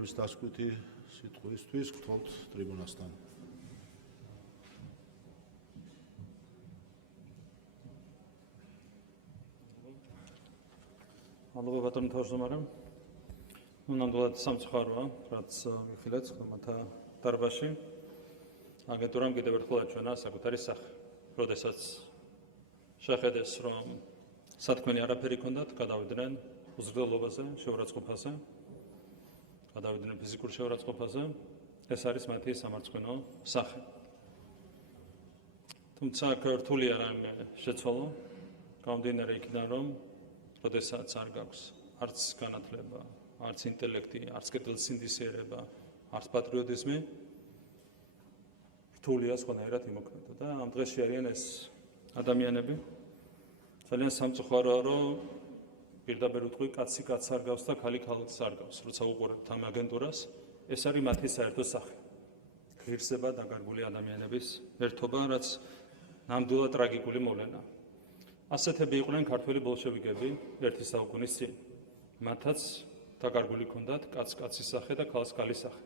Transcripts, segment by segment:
მის დასკვეთი სიტყვისთვის გთხოვთ ტრიბუნასთან. მადლობა ბატონო თავმჯდომარე. ნამდვილად სამწუხაროა, რაც მიხილეთ ხმათა დარბაზში. აგენტურამ კიდევ ერთხელ აჩვენა საკუთარი სახე. როდესაც შეხედეს, რომ სათქმელი არაფერი ჰქონდათ, გადავიდნენ უზრდელობაზე, შეურაცხყოფაზე. გადავიდნენ ფიზიკურ შეურაცხყოფაზე. ეს არის მათი სამარცხვინო სახე. თუმცა ქართული არ არის შეცვალო, გამომდინარე იქიდან, რომ როდესაც არ გაქვს არც განათლება, არც ინტელექტი, არც კეთილსინდისიერება, არც პატრიოტიზმი, რთულია სხვანაირად იმოქმედო და ამ დღეში არიან ეს ადამიანები. ძალიან სამწუხაროა, რომ პირდაპირ ვიტყვი, კაცი კაცს არ გავს და ქალი ქალს არ გავს. როცა უყურებთ ამ აგენტურას, ეს არის მათი საერთო სახე. ღირსება დაკარგული ადამიანების ერთობა, რაც ნამდვილად ტრაგიკული მოვლენაა. ასეთები იყვნენ ქართველი ბოლშევიკები ერთი საუკუნის წინ. მათაც დაკარგული ჰქონდათ კაცს კაცის სახე და ქალს ქალის სახე.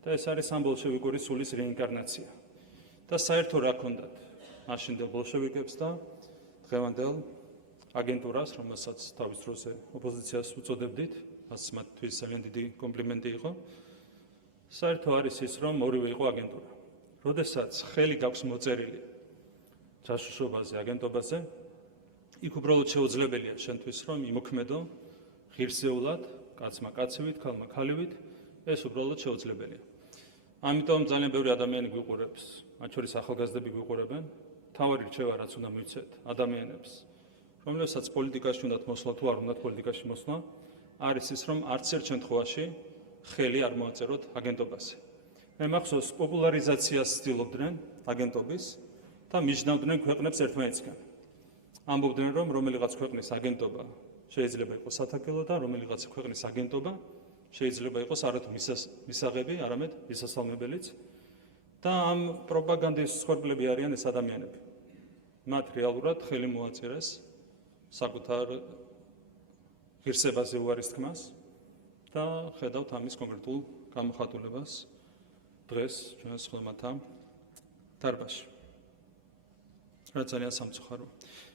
და ეს არის ამ ბოლშევიკური სულის რეინკარნაცია. და საერთო რა ჰქონდათ მაშინდელ ბოლშევიკებს და დღევანდელ აგენტურას, რომელსაც თავის დროზე ოპოზიციას უწოდებდით, მას მათთვის ძალიან დიდი კომპლიმენტი იყო. საერთო არის ის, რომ ორივე იყო აგენტურა. როდესაც ხელი გაქვს მოწერილი ჯაშუშობაზე, აგენტობაზე, იქ უბრალოდ შეუძლებელია შენთვის, რომ იმოქმედო ღირსეულად, კაცმა კაცივით, ქალმა ქალივით, ეს უბრალოდ შეუძლებელია. ამიტომ ძალიან ბევრი ადამიანი გვიყურებს, მათ შორის ახალგაზრდები გვიყურებენ. თავარი რჩევა, რაც უნდა მივცეთ ადამიანებს, რომლებსაც პოლიტიკაში უნდათ მოსვლა თუ არ უნდათ პოლიტიკაში მოსვლა, არის ის, რომ არც ერთ შემთხვევაში ხელი არ მოაწეროთ აგენტობაზე. მე მახსოვს, პოპულარიზაციას ცდილობდნენ აგენტობის და მიჯნავდნენ ქვეყნებს ერთმანეთისგან. ამბობდნენ, რომ რომელიღაც ქვეყნის აგენტობა შეიძლება იყოს სათაკელო და რომელიღაც ქვეყნის აგენტობა შეიძლება იყოს არათუ მისაღები, არამედ მისასალმებელიც. და ამ პროპაგანდის მსხვერპლები არიან ეს ადამიანები. მათ რეალურად ხელი მოაწერეს საკუთარ ღირსებაზე უარის თქმას და ხედავთ ამის კონკრეტულ გამოხატულებას დღეს ჩვენს ხმათა დარბაზში. რაც ძალიან სამწუხაროა.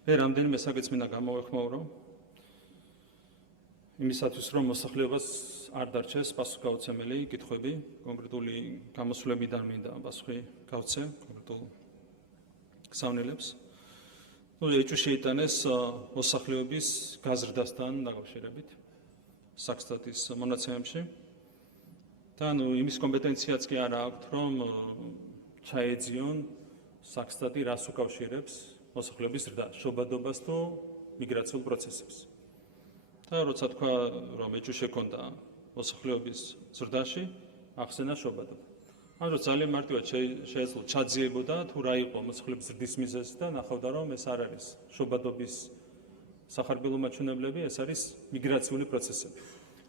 მე რამდენიმე საკითხს მინდა გამოვეხმაურო იმისათვის, რომ მოსახლეობას არ დარჩეს პასუხგაუცემელი კითხვები, კონკრეტული გამოსვლებიდან მინდა პასუხი გავცე კონკრეტულ გზავნილებს. ეჭვი შეიტანეს მოსახლეობის გაზრდასთან დაკავშირებით საქსტატის მონაცემებში და იმის კომპეტენციაც კი არ აქვთ, რომ ჩაეძიონ საქსტატი რას უკავშირებს მოსახლეობის ზრდას, შობადობას თუ მიგრაციულ პროცესებს. და როცა თქვა, რომ ეჭვი შექონდა მოსახლეობის ზრდაში, ახსენა შობადობა. ამიტომ ძალიან მარტივად შეეძლო ჩაძიებოდა თუ რა იყო მოსახლეობის ზრდის მიზეზი და ნახავდა, რომ ეს არ არის შობადობის სახარბილო მაჩვენებლები, ეს არის მიგრაციული პროცესები.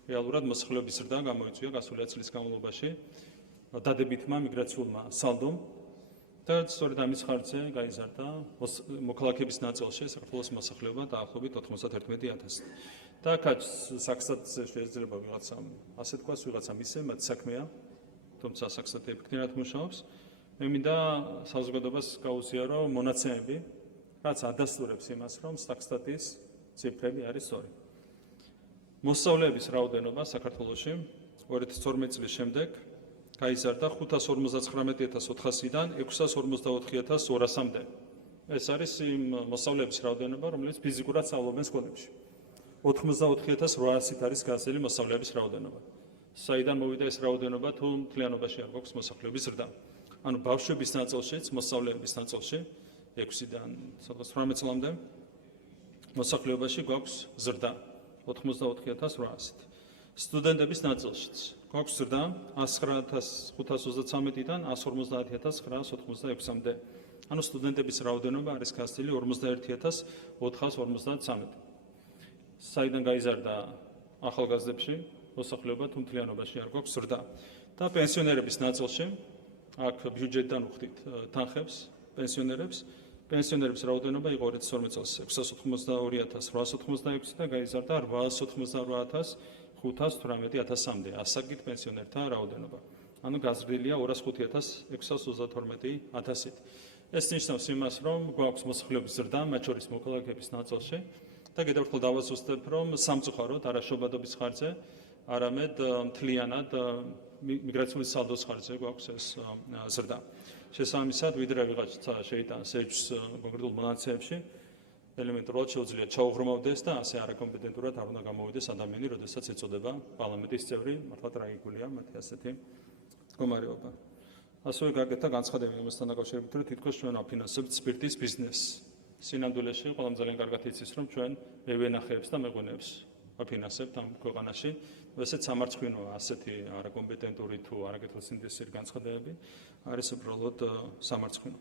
რეალურად მოსახლეობის ზრდა გამოიწვია გასული წლის განმავლობაში დადებითმა მიგრაციულმა სალდომ და სწორედ ამის ხარჯზე გაიზარდა მოქალაქეების ნაწილში საქართველოს მოსახლეობა დაახლოებით 91,000. და აქაც საქსტატზე შეიძლება ვიღაცამ ასე თქვას, ვიღაცამ ისე, მათ საქმეა, თუმცა საქსტატი ეფექტურად მუშაობს. მე მინდა საზოგადოებას გაუზიარო მონაცემები, რაც ადასტურებს იმას, რომ საქსტატის ციფრები არის სწორი. მოსწავლეების რაოდენობა საქართველოში 2012 წლის შემდეგ გაიზარდა 559,400-დან 654,200-მდე. ეს არის იმ მოსწავლეების რაოდენობა, რომლებიც ფიზიკურად სწავლობენ სკოლებში. 84,800 არის გაზრდილი მოსწავლეების რაოდენობა. საიდან მოვიდა ეს რაოდენობა, თუ მთლიანობაში არ გვაქვს მოსახლეობის ზრდა. ანუ ბავშვების ნაწილშიც, მოსწავლეების ნაწილში 6-დან 18 წლამდე მოსახლეობაში გვაქვს ზრდა 84,800. სტუდენტების ნაწილშიც გვაქვს ზრდა 109,533-დან 150,986-მდე. ანუ სტუდენტების რაოდენობა არის გაზრდილი 41,453. საიდან გაიზარდა ახალგაზრდებში მოსახლეობა თუ მთლიანობაში არ გვაქვს ზრდა. და პენსიონერების ნაწილში, აქ ბიუჯეტიდან ვხდით თანხებს პენსიონერებს, პენსიონერების რაოდენობა იყო 2012 წელს 682,886 და გაიზარდა 888,500 518,000-მდე ასაკით პენსიონერთა რაოდენობა. ანუ გაზრდილია 205,632,000-ით. ეს ნიშნავს იმას, რომ გვაქვს მოსახლეობის ზრდა, მათ შორის მოქალაქეების ნაწილში და კიდევ ერთხელ დავასუსტებ, რომ სამწუხაროდ არაშობადობის ხარჯზე, არამედ მთლიანად მიგრაციული სალდოს ხარჯზე გვაქვს ეს ზრდა. შესაბამისად, ვიდრე ვიღაცა შეიტანს ეჭვს კონკრეტულ მონაცემებში, ელემენტარულად შეუძლია ჩაუღრმავდეს და ასე არაკომპეტენტურად არ უნდა გამოვიდეს ადამიანი, როდესაც ეწოდება პარლამენტის წევრი, მართლა ტრაგიკულია მათი ასეთი მდგომარეობა. ასევე გაკეთდა განცხადება იმასთან დაკავშირებით, რომ თითქოს ჩვენ ვაფინანსებთ სპირტის ბიზნესს. სინამდვილეში ყველამ ძალიან კარგად იცის, რომ ჩვენ მევენახეებს და მეღვინეებს ვაფინანსებთ ამ ქვეყანაში. ესეც სამარცხვინოა ასეთი არაკომპეტენტური თუ არაკეთილსინდისიერი განცხადებები, არის უბრალოდ სამარცხვინო.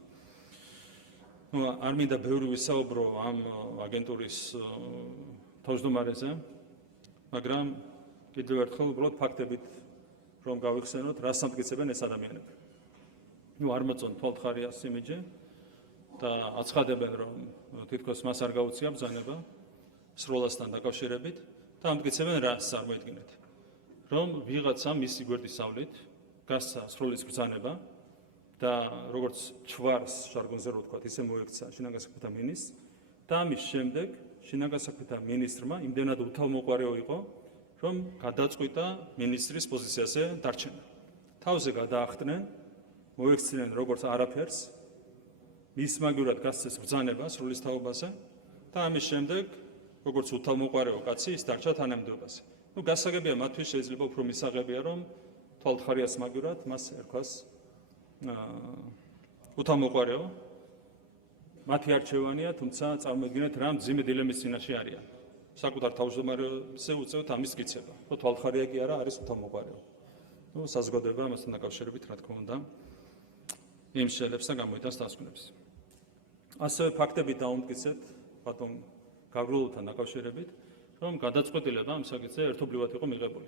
არ მინდა ბევრი ვისაუბრო ამ აგენტურის თავმჯდომარეზე, მაგრამ კიდევ ერთხელ უბრალოდ ფაქტებით რომ გავიხსენოთ, რას ამტკიცებენ ეს ადამიანები. არ მოწონთ თვალთხარიას იმიჯი და აცხადებენ, რომ თითქოს მას არ გაუწია ბრძანება სროლასთან დაკავშირებით და ამტკიცებენ რას წარმოიდგინეთ. რომ ვიღაცა მისი გვერდისავლით გასცა სროლის ბრძანება და როგორც ჩვარს ჟარგონზე რო ვთქვათ, ისე მოექცა შინაგან საქმეთა მინისტრს და ამის შემდეგ შინაგან საქმეთა მინისტრმა იმდენად უთავმოყარეო იყო, რომ გადაწყვიტა მინისტრის პოზიციაზე დარჩენა. თავზე გადაახტნენ, მოექცნენ როგორც არაფერს, მის მაგივრად გასცეს ბრძანება სროლის თაობაზე და ამის შემდეგ, როგორც უთავმოყარეო კაცი, ის დარჩა თანამდებობაზე. გასაგებია მათთვის შეიძლება უფრო მისაღებია, რომ თვალთხარიას მაგივრად მას ერქვას უთავმოყარეო. მათი არჩევანია, თუმცა წარმოიდგინეთ რა მძიმე დილემის წინაშე არიან. საკუთარ თავმჯდომარეზე უწევთ ამის გიცება. რომ თვალთხარია კი არა, არის უთავმოყარეო. საზოგადოება ამასთან დაკავშირებით, რა თქმა უნდა, იმსჯელებს და გამოიტანს დასკვნებს. ასევე ფაქტებით დავუმტკიცებთ, ბატონ გაგრულთან დაკავშირებით, რომ გადაწყვეტილება ამ საკითხზე ერთობლივად იყო მიღებული.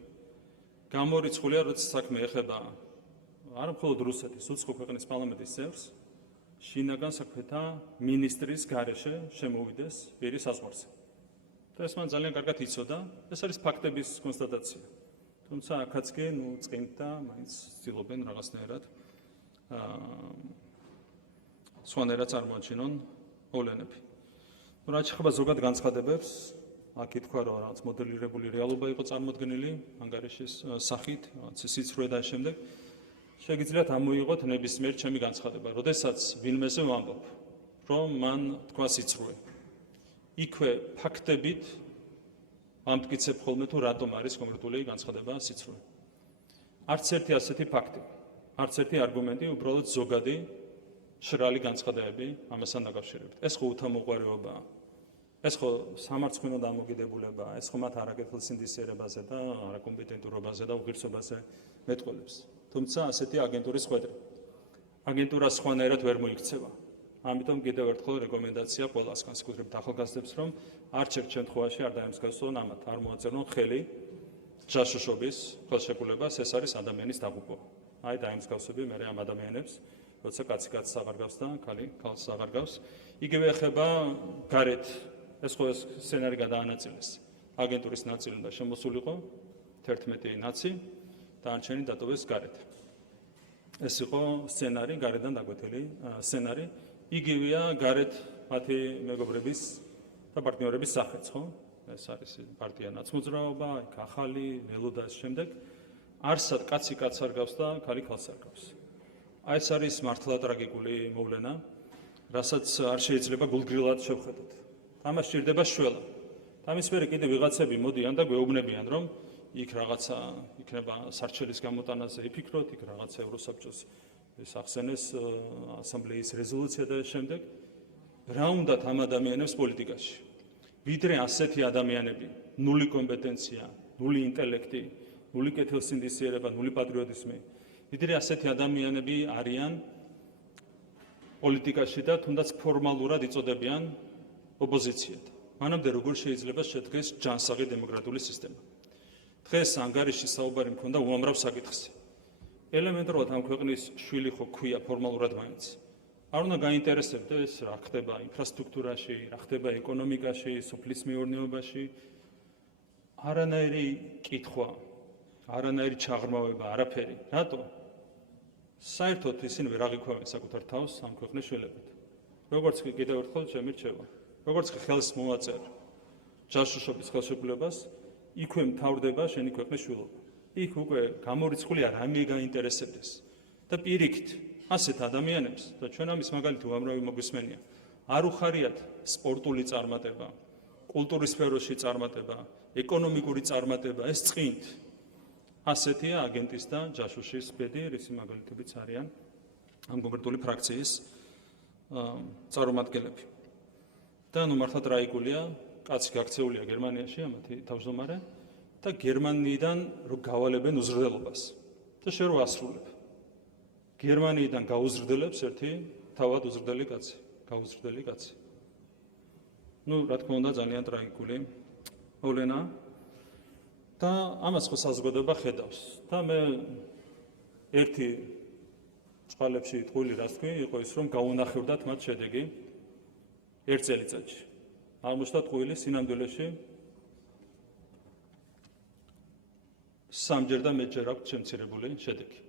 გამორიცხულია, როცა საქმე ეხება არა მხოლოდ რუსეთის, უცხო ქვეყნის პარლამენტის წევრს, შინაგან საქმეთა მინისტრის გარეშე შემოვიდეს პირის საზღვარზე. და ეს მან ძალიან კარგად იცოდა, ეს არის ფაქტების კონსტატაცია. თუმცა აქაც კი წყიმთ და მაინც ცდილობენ რაღაცნაირად სხვანაირად წარმოაჩინონ მოვლენები. რაც შეეხება ზოგად განცხადებებს, აქ ითქვა, რომ რაღაც მოდელირებული რეალობა იყო წარმოდგენილი ანგარიშის სახით, რაღაც სიცრუე და შემდეგ. შეგიძლიათ ამოიღოთ ნებისმიერ ჩემი განცხადება, როდესაც ვინმეზე ვამბობ, რომ მან თქვა სიცრუე. იქვე ფაქტებით ამტკიცებ ხოლმე თუ რატომ არის კონკრეტული განცხადება სიცრუე. არც ერთი ასეთი ფაქტი, არც ერთი არგუმენტი, უბრალოდ ზოგადი შრალი განცხადებები ამასთან დაკავშირებით. ეს ხო უთავმოყარეობაა. ეს ხო სამარცხვინო დამოკიდებულებაა, ეს ხო მათ არაკეთილსინდისიერებაზე და არაკომპეტენტურობაზე და უღირსობაზე მეტყველებს. თუმცა ასეთი აგენტურის ხვედრი. აგენტურა სხვანაირად ვერ მოიქცევა. ამიტომ კიდევ ერთხელ რეკომენდაცია ყველას, განსაკუთრებით ახალგაზრდებს, რომ არც ერთ შემთხვევაში არ დაემსგავსონ ამათ, არ მოაწერონ ხელი ჯაშუშობის ხელშეკრულებას, ეს არის ადამიანის დაღუპვა. აი დაემსგავსები მე ამ ადამიანებს, როცა კაცი კაცს აღარგავს და ქალი ქალს აღარგავს. იგივე ეხება გარეთ, ეს ხო ეს სცენარი გადაანაწილეს. აგენტურის ნაწილი უნდა შემოსულიყო 11 ნაცი და არჩენი დატოვეს გარეთ. ეს იყო სცენარი, გარედან დაგვეთილი სცენარი. იგივეა გარეთ მათი მეგობრების და პარტნიორების სახეც, ხო? ეს არის პარტია ნაცმოძრაობა, იქ ახალი, ველოდა ეს შემდეგ. არსად კაცი კაცს არგავს და ქალი ქალს არგავს. აი ეს არის მართლა ტრაგიკული მოვლენა, რასაც არ შეიძლება გულგრილად შევხედოთ. ამას სჭირდება შველა. ამის მერე კიდევ ვიღაცები მოდიან და გვეუბნებიან, რომ იქ რაღაცა იქნება სარჩელის გამოტანაზე იფიქროთ, იქ რაღაცა ევროსაბჭოს ეს ახსენეს ასამბლეის რეზოლუცია და შემდეგ. რა უნდათ ამ ადამიანებს პოლიტიკაში? ვიდრე ასეთი ადამიანები, ნული კომპეტენცია, ნული ინტელექტი, ნული კეთილსინდისიერება, ნული პატრიოტიზმი. ვიდრე ასეთი ადამიანები არიან პოლიტიკაში და თუნდაც ფორმალურად იწოდებიან ოპოზიციად. მანამდე როგორ შეიძლება შედგეს ჯანსაღი დემოკრატიული სისტემა? დღეს ანგარიშში საუბარი მქონდა უამრავ საკითხზე. ელემენტარულად ამ ქვეყნის შვილი ხო ქვია ფორმალურად მაინც. არ უნდა გაინტერესებდეს რა ხდება ინფრასტრუქტურაში, რა ხდება ეკონომიკაში, სოფლის მეურნეობაში. არანაირი კითხვა, არანაირი ჩაღრმავება, არაფერი. რატო? საერთოდ ისინი ვერ აღიქვამენ საკუთარ თავს ამ ქვეყნის შვილებად. როგორც კი კიდევ ერთხელ შემირჩევა, როგორც კი ხელს მოვაწერ ჯაშუშობის ხელშეკრულებას, იქვე მთავრდება შენი ქვეყნის შვილობა. იქ უკვე გამორიცხული რამე გაინტერესებდეს. და პირიქით, ასეთ ადამიანებს და ჩვენ ამის მაგალითი უამრავი მოგვისმენია. არ უხარიათ სპორტული წარმატება, კულტურის სფეროში წარმატება, ეკონომიკური წარმატება, ეს წყინთ. ასეთია აგენტის და ჯაშუშის ბედი, რისი მაგალითებიც არიან ამ კონკრეტული ფრაქციის წარმომადგენლები. და ნუ მართლად რაიგულია, კაცი გაქცეულია გერმანიაში, ამათი თავმჯდომარე და გერმანიიდან რო გავალებენ უზრდელობას. და შენ რო ასრულებ. გერმანიიდან გაუზრდელებს ერთი თავად უზრდელი კაცი, გაუზრდელი კაცი. ნუ რა თქმა უნდა ძალიან ტრაგიკული მოვლენა. და ამას ხო საზოგადოება ხედავს. და მე ერთი წყალებში ტყუილი რას თქვი, იყო ის რომ გაუნახებდათ მათ შედეგი ერთ წელიწადში. აღმოჩნდა ტყუილი სინამდვილეში სამჯერ და მეტჯერ აქვს შემცირებული შედეგი.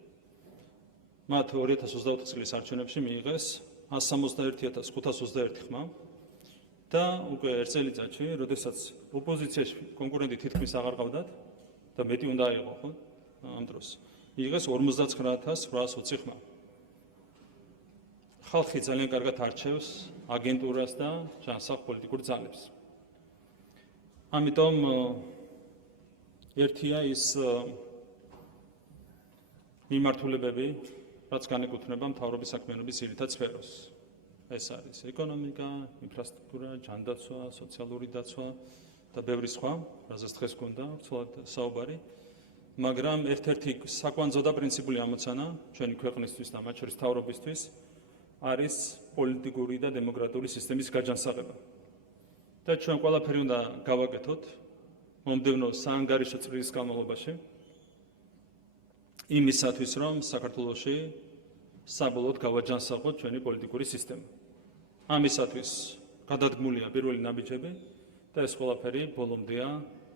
მათ 2024 წლის არჩევნებში მიიღეს 161.521 ხმა და უკვე ერთ წელიწადში, როდესაც ოპოზიციაში კონკურენტი თითქმის აღარ ყავდათ და მეტი უნდა აიღო, ხო? ამ დროს მიიღეს 59.820 ხმა. ხალხი ძალიან კარგად არჩევს აგენტურას და ჯანსაღ პოლიტიკურ ძალებს. ამიტომ ერთია ის მიმართულებები, რაც განეკუთვნება მთავრობის საქმიანობის ძირითად სფეროს. ეს არის ეკონომიკა, ინფრასტრუქტურა, ჯანდაცვა, სოციალური დაცვა და ბევრი სხვა, რაზეც დღეს გქონდა ცოლად საუბარი. მაგრამ ერთ-ერთი საკვანძო და პრინციპული ამოცანა ჩვენი ქვეყნისთვის და მათ შორის მთავრობისთვის არის პოლიტიკური და დემოკრატიული სისტემის გაჯანსაღება. და ჩვენ ყველაფერი უნდა გავაკეთოთ მომდევნო საანგარიშო წრის განმავლობაში იმისათვის, რომ საქართველოში საბოლოოდ გავაჯანსაღოთ ჩვენი პოლიტიკური სისტემა. ამისათვის გადადგმულია პირველი ნაბიჯები და ეს ყველაფერი ბოლომდეა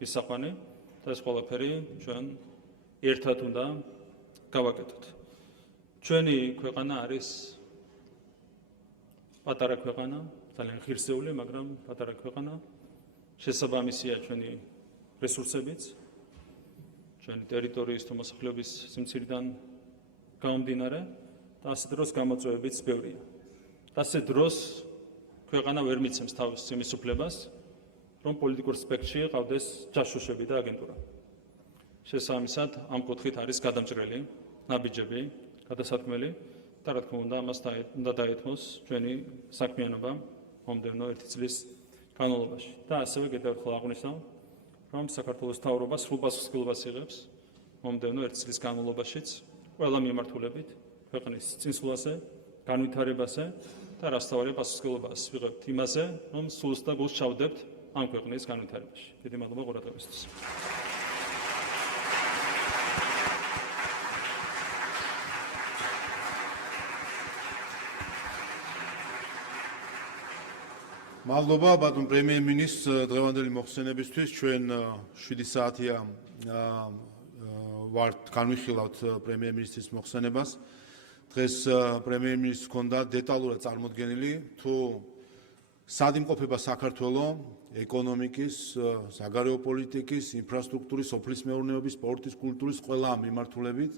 ისაყვანი და ეს ყველაფერი ჩვენ ერთად უნდა გავაკეთოთ. ჩვენი ქვეყანა არის პატარა ქვეყანა, ძალიან ღირსეული, მაგრამ პატარა ქვეყანა. შესაბამისია ჩვენი რესურსებიც, ჩვენი ტერიტორიის თუ მოსახლეობის სიმცირიდან გამომდინარე და ასე დროს გამოწვევებიც ბევრია. ასე დროს ქვეყანა ვერ მიცემს თავს იმის უფლებას, რომ პოლიტიკურ სპექტრში ყავდეს ჯაშუშები და აგენტურა. შესაბამისად, ამ კუთხით არის გადამჭრელი ნაბიჯები, გადასათქმელი და რა თქმა უნდა, ამას უნდა დაეთმოს ჩვენი საქმიანობა მომდევნო 1 წლის განმავლობაში. და ასევე კიდევ ერთხელ აღვნიშნავ, რომ საქართველოს მთავრობა სრულ პასუხისმგებლობას იღებს მომდევნო 1 წლის განმავლობაშიც ყველა მიმართულებით ქვეყნის წინსვლაზე, განვითარებაზე და რასთავარია პასუხისმგებლობას ვიღებთ იმაზე, რომ სულს და გულს ჩავდებთ ამ ქვეყნის განვითარებაში. დიდი მადლობა ყურადღებისთვის. მადლობა ბატონ პრემიერ-მინისტრ დღევანდელი მოხსენებისთვის. ჩვენ 7 საათია ვართ განვიხილავთ პრემიერ-მინისტრის მოხსენებას. დღეს პრემიერ-მინისტრს ჰქონდა დეტალურად წარმოდგენილი თუ სად იმყოფება საქართველოს ეკონომიკის, საგარეო პოლიტიკის, ინფრასტრუქტურის, სოფლის მეურნეობის, სპორტის, კულტურის ყველა მიმართულებით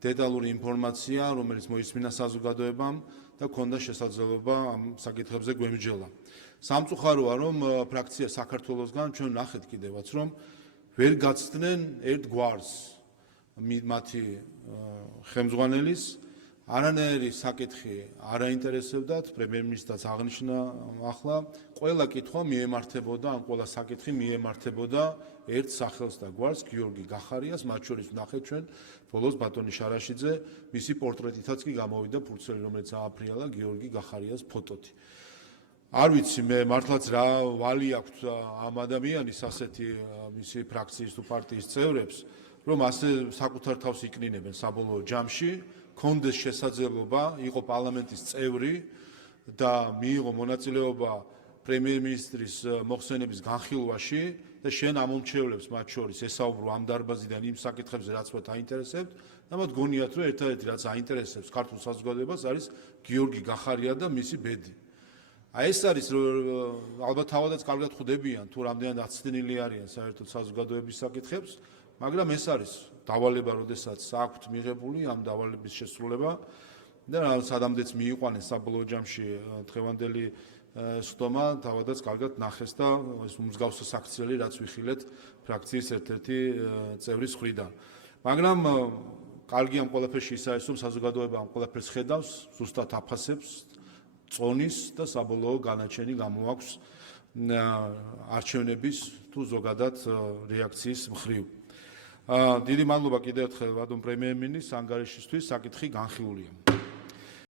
დეტალური ინფორმაცია, რომელიც მოისმინა საზოგადოებამ და ჰქონდა შესაძლებლობა ამ საკითხებზე გვემსჯელა. სამწუხაროა, რომ ფრაქცია საქართველოსგან ჩვენ ნახეთ კიდევაც, რომ ვერ გაცდნენ ერთ გვარს მათი ხელმძღვანელის, არანაირი საკითხი არ აინტერესებდათ, პრემიერ-მინისტრს აღნიშნა ახლა, ყველა კითხვა მიემართებოდა, ან ყველა საკითხი მიემართებოდა ერთ სახელს და გვარს, გიორგი გახარიას, მათ შორის ვნახეთ ჩვენ ბოლოს ბატონი შარაშიძე, მისი პორტრეტითაც კი გამოვიდა ფურცელი, რომელიც ააფრიალა გიორგი გახარიას ფოტოთი. არ ვიცი მე მართლაც რა ვალი აქვს ამ ადამიანის ასეთი მისი ფრაქციის თუ პარტიის წევრებს, რომ ასე საკუთარ თავს იკნინებენ საბოლოო ჯამში, კონდეს შესაძლებლობა იყო პარლამენტის წევრი და მიიღო მონაწილეობა პრემიერ-მინისტრის მოხსენების განხილვაში და შენ ამომრჩევლებს მათ შორის ესაუბრო ამ დარბაზიდან იმ საკითხებზე, რაც მათ აინტერესებთ და მათ გონიათ, რომ ერთადერთი რაც აინტერესებს ქართულ საზოგადოებას არის გიორგი გახარია და მისი ბედი. აი ეს არის ალბათ თავადაც კარგად ხვდებიან თუ რამდენად აცდენილი არიან საერთოდ საზოგადოების საკითხებს, მაგრამ ეს არის დავალება, როდესაც აქვთ მიღებული ამ დავალების შესრულება და სადამდეც მიიყვანეს საბოლოო ჯამში დღევანდელი სტომა თავადაც კარგად ნახეს და ეს უმსგავსო საქციელი რაც ვიხილეთ ფრაქციის ერთ-ერთი წევრის მხრიდან. მაგრამ კარგი ამ ყველაფერში ის არის, რომ საზოგადოება ამ ყველაფერს ხედავს, ზუსტად აფასებს, წონის და საბოლოო განაჩენი გამოაქვს არჩევნების თუ ზოგადად რეაქციის მხრივ. დიდი მადლობა კიდევ ერთხელ რადომ პრემიერ-მინისტრს ანგარიშისთვის, საკითხი განხილულია.